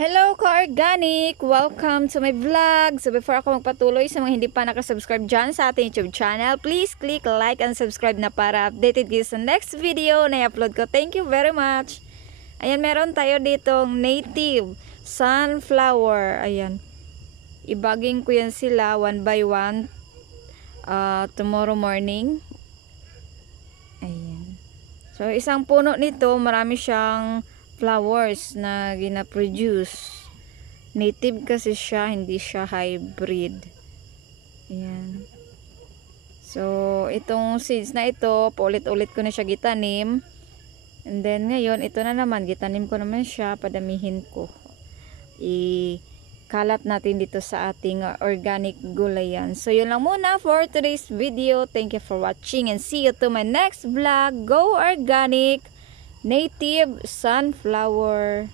Hello ka-organic! Welcome to my vlog! So before ako magpatuloy sa mga hindi pa nakasubscribe dyan sa ating YouTube channel, please click like and subscribe na para updated kayo sa next video na i-upload ko. Thank you very much! Ayan, meron tayo ditong native sunflower. Ayan. Ibaging ko yan sila one by one tomorrow morning. Ayan. So isang puno nito, marami siyang flowers na gina-produce. Native kasi siya, hindi siya hybrid. Ayan. So, itong seeds na ito, paulit-ulit ko na siya gitanim. And then, ngayon, ito na naman, gitanim ko naman siya, padamihin ko. Ikalat natin dito sa ating organic gulayan. So, yun lang muna for today's video. Thank you for watching and see you to my next vlog. Go organic! Native sunflower.